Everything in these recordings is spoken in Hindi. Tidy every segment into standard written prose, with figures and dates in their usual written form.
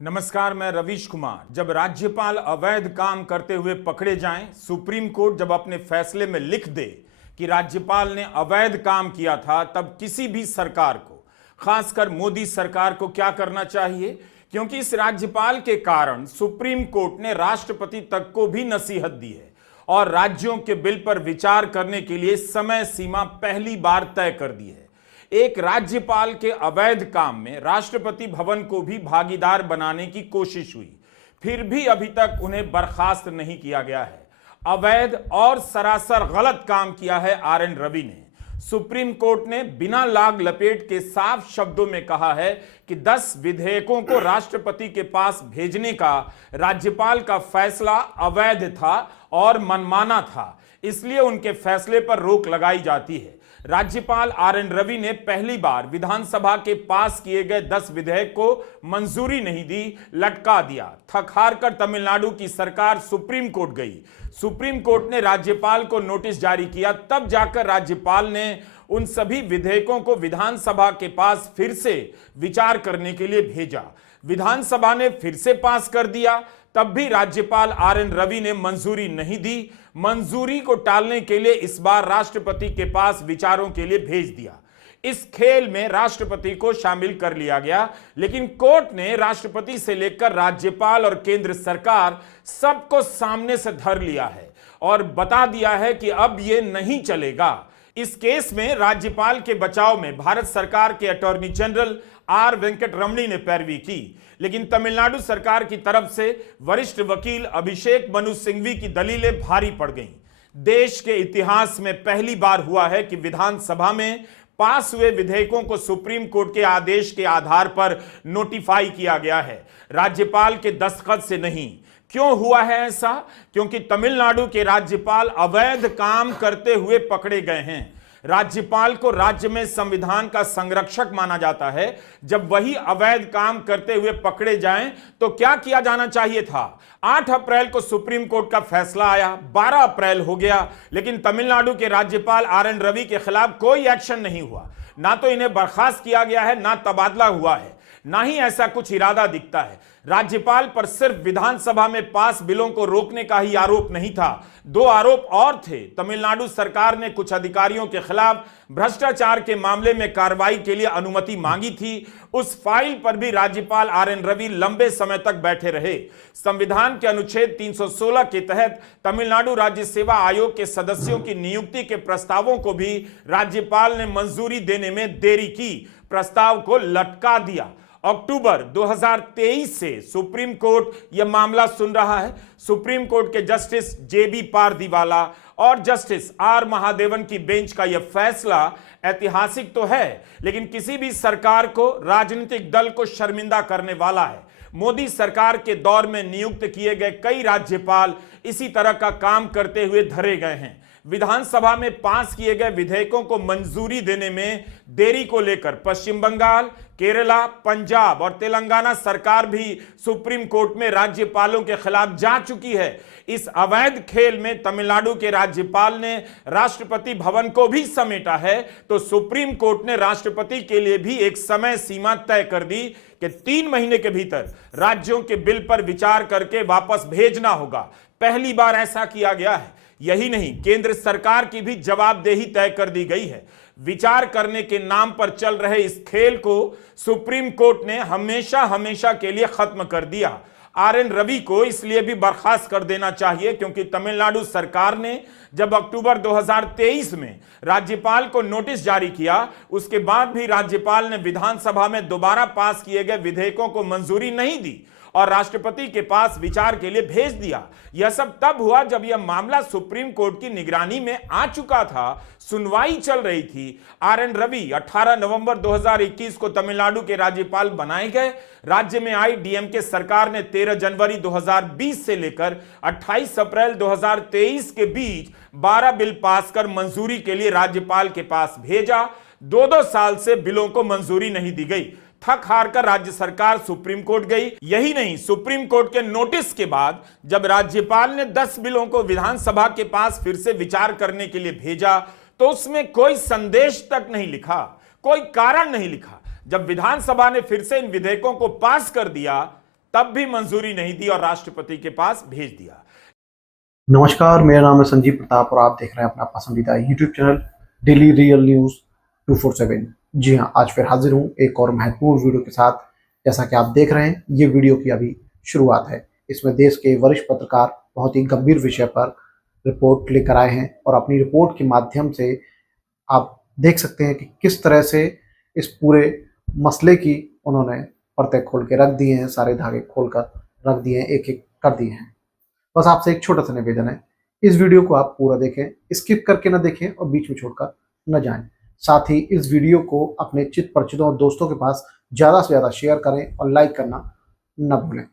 नमस्कार, मैं रवीश कुमार। जब राज्यपाल अवैध काम करते हुए पकड़े जाएं, सुप्रीम कोर्ट जब अपने फैसले में लिख दे कि राज्यपाल ने अवैध काम किया था, तब किसी भी सरकार को, खासकर मोदी सरकार को क्या करना चाहिए? क्योंकि इस राज्यपाल के कारण सुप्रीम कोर्ट ने राष्ट्रपति तक को भी नसीहत दी है और राज्यों के बिल पर विचार करने के लिए समय सीमा पहली बार तय कर दी है। एक राज्यपाल के अवैध काम में राष्ट्रपति भवन को भी भागीदार बनाने की कोशिश हुई, फिर भी अभी तक उन्हें बर्खास्त नहीं किया गया है। अवैध और सरासर गलत काम किया है आर.एन. रवि ने। सुप्रीम कोर्ट ने बिना लाग लपेट के साफ शब्दों में कहा है कि 10 विधेयकों को राष्ट्रपति के पास भेजने का राज्यपाल का फैसला अवैध था और मनमाना था, इसलिए उनके फैसले पर रोक लगाई जाती है। राज्यपाल आर.एन. रवि ने पहली बार विधानसभा के पास किए गए 10 विधेयक को मंजूरी नहीं दी, लटका दिया। थक हार कर तमिलनाडु की सरकार सुप्रीम कोर्ट गई। सुप्रीम कोर्ट ने राज्यपाल को नोटिस जारी किया, तब जाकर राज्यपाल ने उन सभी विधेयकों को विधानसभा के पास फिर से विचार करने के लिए भेजा। विधानसभा ने फिर से पास कर दिया, तब भी राज्यपाल आर.एन. रवि ने मंजूरी नहीं दी। मंजूरी को टालने के लिए इस बार राष्ट्रपति के पास विचारों के लिए भेज दिया। इस खेल में राष्ट्रपति को शामिल कर लिया गया, लेकिन कोर्ट ने राष्ट्रपति से लेकर राज्यपाल और केंद्र सरकार सबको सामने से धर लिया है और बता दिया है कि अब यह नहीं चलेगा। इस केस में राज्यपाल के बचाव में भारत सरकार के अटॉर्नी जनरल आर. वेंकट रमणी ने पैरवी की, लेकिन तमिलनाडु सरकार की तरफ से वरिष्ठ वकील अभिषेक मनु सिंघवी की दलीलें भारी पड़ गईं। देश के इतिहास में पहली बार हुआ है कि विधानसभा में पास हुए विधेयकों को सुप्रीम कोर्ट के आदेश के आधार पर नोटिफाई किया गया है, राज्यपाल के दस्तखत से नहीं। क्यों हुआ है ऐसा? क्योंकि तमिलनाडु के राज्यपाल अवैध काम करते हुए पकड़े गए हैं। राज्यपाल को राज्य में संविधान का संरक्षक माना जाता है। जब वही अवैध काम करते हुए पकड़े जाएं, तो क्या किया जाना चाहिए था? 8 अप्रैल को सुप्रीम कोर्ट का फैसला आया, 12 अप्रैल हो गया, लेकिन तमिलनाडु के राज्यपाल आर.एन. रवि के खिलाफ कोई एक्शन नहीं हुआ। ना तो इन्हें बर्खास्त किया गया है, ना तबादला हुआ है, ना ही ऐसा कुछ इरादा दिखता है। राज्यपाल पर सिर्फ विधानसभा में पास बिलों को रोकने का ही आरोप नहीं था, 2 आरोप और थे। तमिलनाडु सरकार ने कुछ अधिकारियों के खिलाफ भ्रष्टाचार के मामले में कार्रवाई के लिए अनुमति मांगी थी। उस फाइल पर भी राज्यपाल आर.एन. रवि लंबे समय तक बैठे रहे। संविधान के अनुच्छेद 316 के तहत तमिलनाडु राज्य सेवा आयोग के सदस्यों की नियुक्ति के प्रस्तावों को भी राज्यपाल ने मंजूरी देने में देरी की, प्रस्ताव को लटका दिया। अक्टूबर 2023 से सुप्रीम कोर्ट यह मामला सुन रहा है। सुप्रीम कोर्ट के जस्टिस जे.बी. पारदीवाला और जस्टिस आर. महादेवन की बेंच का यह फैसला ऐतिहासिक तो है, लेकिन किसी भी सरकार को, राजनीतिक दल को शर्मिंदा करने वाला है। मोदी सरकार के दौर में नियुक्त किए गए कई राज्यपाल इसी तरह का काम करते हुए धरे गए हैं। विधानसभा में पास किए गए विधेयकों को मंजूरी देने में देरी को लेकर पश्चिम बंगाल, केरला, पंजाब और तेलंगाना सरकार भी सुप्रीम कोर्ट में राज्यपालों के खिलाफ जा चुकी है। इस अवैध खेल में तमिलनाडु के राज्यपाल ने राष्ट्रपति भवन को भी समेटा है, तो सुप्रीम कोर्ट ने राष्ट्रपति के लिए भी एक समय सीमा तय कर दी कि 3 महीने के भीतर राज्यों के बिल पर विचार करके वापस भेजना होगा। पहली बार ऐसा किया गया है। यही नहीं, केंद्र सरकार की भी जवाबदेही तय कर दी गई है। विचार करने के नाम पर चल रहे इस खेल को सुप्रीम कोर्ट ने हमेशा हमेशा के लिए खत्म कर दिया। आर.एन. रवि को इसलिए भी बर्खास्त कर देना चाहिए क्योंकि तमिलनाडु सरकार ने जब अक्टूबर 2023 में राज्यपाल को नोटिस जारी किया, उसके बाद भी राज्यपाल ने विधानसभा में दोबारा पास किए गए विधेयकों को मंजूरी नहीं दी और राष्ट्रपति के पास विचार के लिए भेज दिया। यह सब तब हुआ जब यह मामला सुप्रीम कोर्ट की निगरानी में आ चुका था, सुनवाई चल रही थी। आर.एन. रवि 18 नवंबर 2021 को तमिलनाडु के राज्यपाल बनाए गए। राज्य में आई डीएमके सरकार ने 13 जनवरी 2020 से लेकर 28 अप्रैल 2023 के बीच 12 बिल पास कर मंजूरी के लिए राज्यपाल के पास भेजा। 2-2 साल से बिलों को मंजूरी नहीं दी गई। थक हार कर राज्य सरकार सुप्रीम कोर्ट गई। यही नहीं, सुप्रीम कोर्ट के नोटिस के बाद जब राज्यपाल ने 10 बिलों को विधानसभा के पास फिर से विचार करने के लिए भेजा, तो उसमें कोई संदेश तक नहीं लिखा, कोई कारण नहीं लिखा। जब विधानसभा ने फिर से इन विधेयकों को पास कर दिया, तब भी मंजूरी नहीं दी और राष्ट्रपति के पास भेज दिया। नमस्कार, मेरा नाम है संजीव प्रताप और आप देख रहे हैं अपना पसंदीदा YouTube channel daily real news 247। जी हाँ, आज फिर हाजिर हूँ एक और महत्वपूर्ण वीडियो के साथ। जैसा कि आप देख रहे हैं, ये वीडियो की अभी शुरुआत है। इसमें देश के वरिष्ठ पत्रकार बहुत ही गंभीर विषय पर रिपोर्ट लेकर आए हैं और अपनी रिपोर्ट के माध्यम से आप देख सकते हैं कि किस तरह से इस पूरे मसले की उन्होंने परतें खोल के रख दी हैं, सारे धागे खोल कर रख दिए हैं, एक एक कर दिए हैं। बस आपसे एक छोटा सा निवेदन है, इस वीडियो को आप पूरा देखें, स्किप करके ना देखें और बीच में छोड़कर न जाएं। साथ ही इस वीडियो को अपने चित परिचितों और दोस्तों के पास ज़्यादा से ज़्यादा शेयर करें और लाइक करना न भूलें।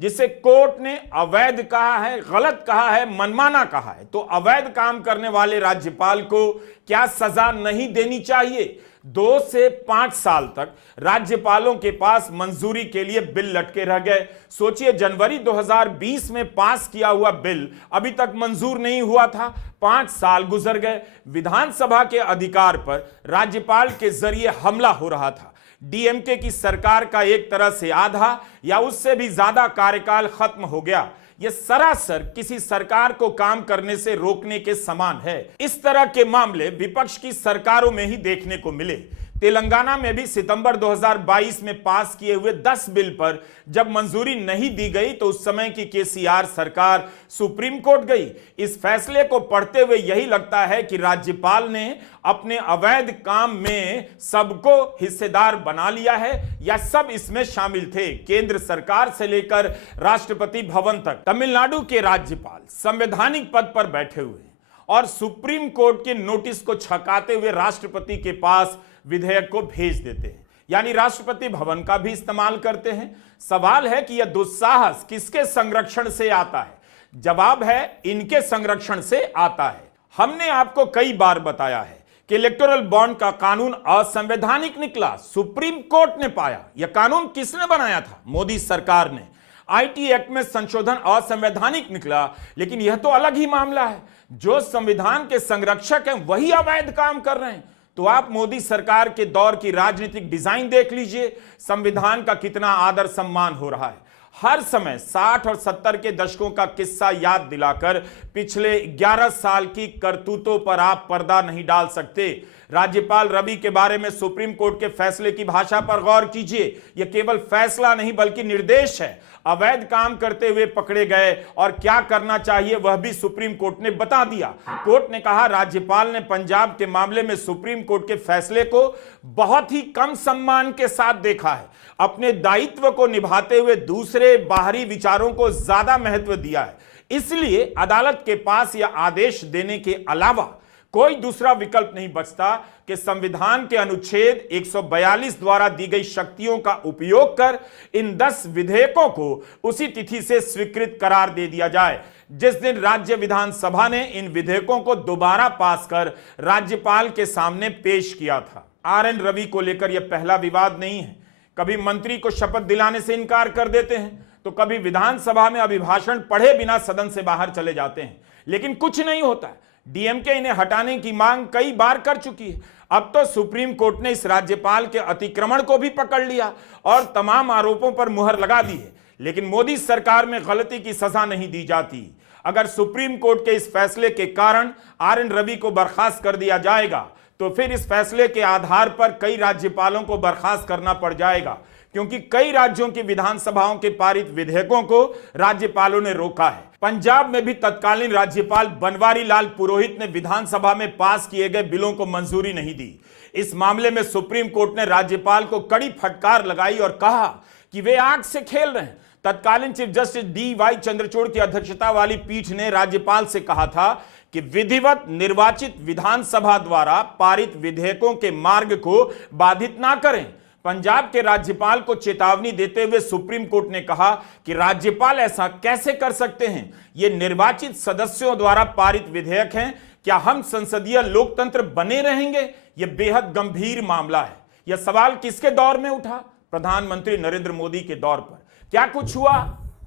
जिसे कोर्ट ने अवैध कहा है, गलत कहा है, मनमाना कहा है, तो अवैध काम करने वाले राज्यपाल को क्या सजा नहीं देनी चाहिए? 2 से 5 साल तक राज्यपालों के पास मंजूरी के लिए बिल लटके रह गए। सोचिए, जनवरी 2020 में पास किया हुआ बिल अभी तक मंजूर नहीं हुआ था, 5 साल गुजर गए। विधानसभा के अधिकार पर राज्यपाल के जरिए हमला हो रहा था। डीएमके की सरकार का एक तरह से आधा या उससे भी ज्यादा कार्यकाल खत्म हो गया। यह सरासर किसी सरकार को काम करने से रोकने के समान है। इस तरह के मामले विपक्ष की सरकारों में ही देखने को मिले। तेलंगाना में भी सितंबर 2022 में पास किए हुए 10 बिल पर जब मंजूरी नहीं दी गई तो उस समय की केसीआर सरकार सुप्रीम कोर्ट गई। इस फैसले को पढ़ते हुए यही लगता है कि राज्यपाल ने अपने अवैध काम में सबको हिस्सेदार बना लिया है या सब इसमें शामिल थे। केंद्र सरकार से लेकर राष्ट्रपति भवन तक तमिलनाडु के राज्यपाल संवैधानिक पद पर बैठे हुए और सुप्रीम कोर्ट के नोटिस को छकाते हुए राष्ट्रपति के पास विधेयक को भेज देते हैं, यानी राष्ट्रपति भवन का भी इस्तेमाल करते हैं। सवाल है कि यह दुस्साहस किसके संरक्षण से आता है? जवाब है, इनके संरक्षण से आता है। हमने आपको कई बार बताया है कि इलेक्टोरल बॉन्ड का कानून असंवैधानिक निकला, सुप्रीम कोर्ट ने पाया। यह कानून किसने बनाया था? मोदी सरकार ने। आईटी एक्ट में संशोधन असंवैधानिक निकला, लेकिन यह तो अलग ही मामला है। जो संविधान के संरक्षक हैं वही अवैध काम कर रहे हैं। तो आप मोदी सरकार के दौर की राजनीतिक डिजाइन देख लीजिए, संविधान का कितना आदर सम्मान हो रहा है। हर समय 60 और 70 के दशकों का किस्सा याद दिलाकर पिछले 11 साल की करतूतों पर आप पर्दा नहीं डाल सकते। राज्यपाल रवि के बारे में सुप्रीम कोर्ट के फैसले की भाषा पर गौर कीजिए। यह केवल फैसला नहीं बल्कि निर्देश है। अवैध काम करते हुए पकड़े गए और क्या करना चाहिए वह भी सुप्रीम कोर्ट ने बता दिया। कोर्ट ने कहा, राज्यपाल ने पंजाब के मामले में सुप्रीम कोर्ट के फैसले को बहुत ही कम सम्मान के साथ देखा है। अपने दायित्व को निभाते हुए दूसरे बाहरी विचारों को ज्यादा महत्व दिया है। इसलिए अदालत के पास यह आदेश देने के अलावा कोई दूसरा विकल्प नहीं बचता कि संविधान के अनुच्छेद 142 द्वारा दी गई शक्तियों का उपयोग कर इन 10 विधेयकों को उसी तिथि से स्वीकृत करार दे दिया जाए जिस दिन राज्य विधानसभा ने इन विधेयकों को दोबारा पास कर राज्यपाल के सामने पेश किया था। आरएन रवि को लेकर यह पहला विवाद नहीं है। कभी मंत्री को शपथ दिलाने से इनकार कर देते हैं तो कभी विधानसभा में अभिभाषण पढ़े बिना सदन से बाहर चले जाते हैं, लेकिन कुछ नहीं होता है। डीएमके इन्हें हटाने की मांग कई बार कर चुकी है। अब तो सुप्रीम कोर्ट ने इस राज्यपाल के अतिक्रमण को भी पकड़ लिया और तमाम आरोपों पर मुहर लगा दी है, लेकिन मोदी सरकार में गलती की सजा नहीं दी जाती। अगर सुप्रीम कोर्ट के इस फैसले के कारण आरएन रवि को बर्खास्त कर दिया जाएगा तो फिर इस फैसले के आधार पर कई राज्यपालों को बर्खास्त करना पड़ जाएगा, क्योंकि कई राज्यों की विधानसभाओं के पारित विधेयकों को राज्यपालों ने रोका है। पंजाब में भी तत्कालीन राज्यपाल बनवारी लाल पुरोहित ने विधानसभा में पास किए गए बिलों को मंजूरी नहीं दी। इस मामले में सुप्रीम कोर्ट ने राज्यपाल को कड़ी फटकार लगाई और कहा कि वे आग से खेल रहे हैं। तत्कालीन चीफ जस्टिस डी.वाई. चंद्रचूड़ की अध्यक्षता वाली पीठ ने राज्यपाल से कहा था कि विधिवत निर्वाचित विधानसभा द्वारा पारित विधेयकों के मार्ग को बाधित ना करें। पंजाब के राज्यपाल को चेतावनी देते हुए सुप्रीम कोर्ट ने कहा कि राज्यपाल ऐसा कैसे कर सकते हैं? ये निर्वाचित सदस्यों द्वारा पारित विधेयक हैं। क्या हम संसदीय लोकतंत्र बने रहेंगे? यह बेहद गंभीर मामला है। यह सवाल किसके दौर में उठा? प्रधानमंत्री नरेंद्र मोदी के दौर पर। क्या कुछ हुआ?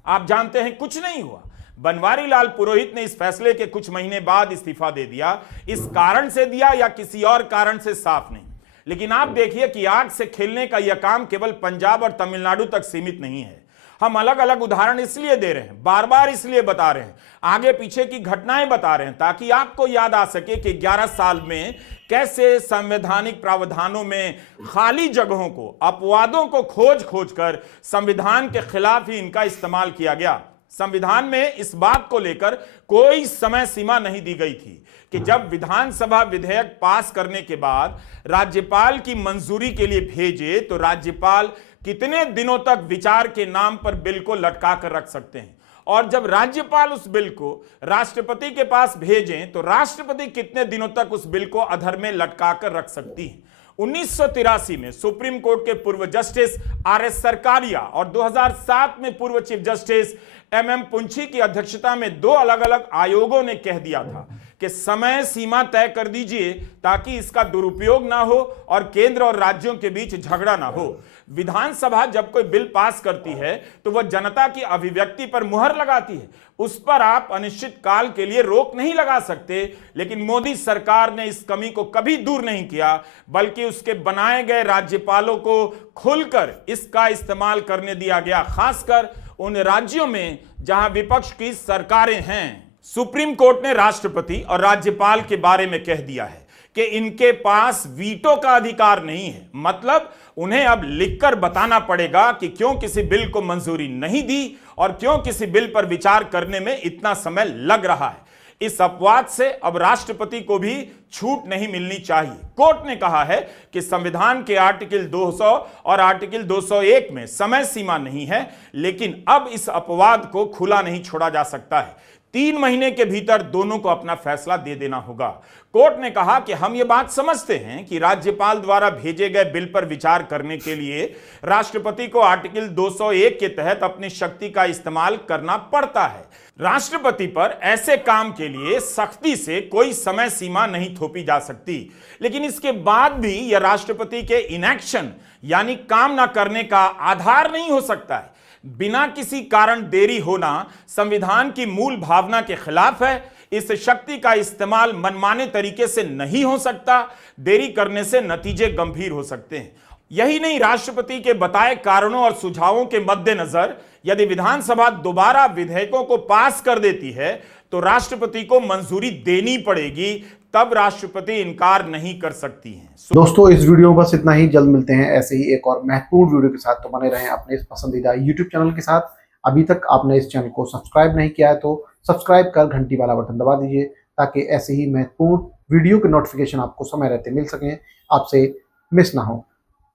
आप जानते हैं, कुछ नहीं हुआ। बनवारी लाल पुरोहित ने इस फैसले के कुछ महीने बाद इस्तीफा दे दिया। इस कारण से दिया या किसी और कारण से साफ नहीं, लेकिन आप देखिए कि आग से खेलने का यह काम केवल पंजाब और तमिलनाडु तक सीमित नहीं है। हम अलग अलग उदाहरण इसलिए दे रहे हैं, बार बार इसलिए बता रहे हैं, आगे पीछे की घटनाएं बता रहे हैं, ताकि आपको याद आ सके कि 11 साल में कैसे संवैधानिक प्रावधानों में खाली जगहों को, अपवादों को खोज खोज कर संविधान के खिलाफ ही इनका इस्तेमाल किया गया। संविधान में इस बात को लेकर कोई समय सीमा नहीं दी गई थी कि जब विधानसभा विधेयक पास करने के बाद राज्यपाल की मंजूरी के लिए भेजे तो राज्यपाल कितने दिनों तक विचार के नाम पर बिल को लटका कर रख सकते हैं, और जब राज्यपाल उस बिल को राष्ट्रपति के पास भेजें तो राष्ट्रपति कितने दिनों तक उस बिल को अधर में लटका कर रख सकती है। 1983 में सुप्रीम कोर्ट के पूर्व जस्टिस आर.एस. सरकारिया और 2007 में पूर्व चीफ जस्टिस एम.एम. पुंछी की अध्यक्षता में दो अलग अलग आयोगों ने कह दिया था कि समय सीमा तय कर दीजिए ताकि इसका दुरुपयोग ना हो और केंद्र और राज्यों के बीच झगड़ा ना हो। विधानसभा जब कोई बिल पास करती है तो वह जनता की अभिव्यक्ति पर मुहर लगाती है, उस पर आप अनिश्चित काल के लिए रोक नहीं लगा सकते। लेकिन मोदी सरकार ने इस कमी को कभी दूर नहीं किया, बल्कि उसके बनाए गए राज्यपालों को खुलकर इसका इस्तेमाल करने दिया गया, खासकर उन राज्यों में जहां विपक्ष की सरकारें हैं। सुप्रीम कोर्ट ने राष्ट्रपति और राज्यपाल के बारे में कह दिया है कि इनके पास वीटो का अधिकार नहीं है, मतलब उन्हें अब लिखकर बताना पड़ेगा कि क्यों किसी बिल को मंजूरी नहीं दी और क्यों किसी बिल पर विचार करने में इतना समय लग रहा है। इस अपवाद से अब राष्ट्रपति को भी छूट नहीं मिलनी चाहिए। कोर्ट ने कहा है कि संविधान के आर्टिकल 200 और आर्टिकल 201 में समय सीमा नहीं है, लेकिन अब इस अपवाद को खुला नहीं छोड़ा जा सकता है। 3 महीने के भीतर दोनों को अपना फैसला दे देना होगा। कोर्ट ने कहा कि हम ये बात समझते हैं कि राज्यपाल द्वारा भेजे गए बिल पर विचार करने के लिए राष्ट्रपति को आर्टिकल 201 के तहत अपनी शक्ति का इस्तेमाल करना पड़ता है। राष्ट्रपति पर ऐसे काम के लिए सख्ती से कोई समय सीमा नहीं थोपी जा सकती, लेकिन इसके बाद भी यह राष्ट्रपति के इनएक्शन यानी काम ना करने का आधार नहीं हो सकता है। बिना किसी कारण देरी होना संविधान की मूल भावना के खिलाफ है। इस शक्ति का इस्तेमाल मनमाने तरीके से नहीं हो सकता। देरी करने से नतीजे गंभीर हो सकते हैं। यही नहीं, राष्ट्रपति के बताए कारणों और सुझावों के मद्देनजर यदि विधानसभा दोबारा विधेयकों को पास कर देती है तो राष्ट्रपति को मंजूरी देनी पड़ेगी, तब राष्ट्रपति इनकार नहीं कर सकती हैं। दोस्तों, इस वीडियो में बस इतना ही। जल्द मिलते हैं ऐसे ही एक और महत्वपूर्ण वीडियो के साथ। तो बने रहें अपने इस पसंदीदा YouTube चैनल के साथ। अभी तक आपने इस चैनल को सब्सक्राइब नहीं किया है तो सब्सक्राइब कर घंटी वाला बटन दबा दीजिए, ताकि ऐसे ही महत्वपूर्ण वीडियो के नोटिफिकेशन आपको समय रहते मिल सकें, आपसे मिस ना हो।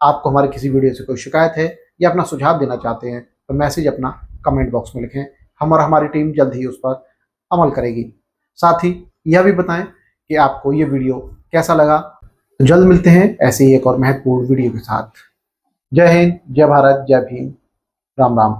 आपको हमारी किसी वीडियो से कोई शिकायत है या अपना सुझाव देना चाहते हैं तो मैसेज अपना कमेंट बॉक्स में लिखें। हम और हमारी टीम जल्द ही उस पर अमल करेगी। साथ ही यह भी बताएं कि आपको ये वीडियो कैसा लगा। तो जल्द मिलते हैं ऐसे ही एक और महत्वपूर्ण वीडियो के साथ। जय हिंद, जय भारत, जय भीम, राम राम।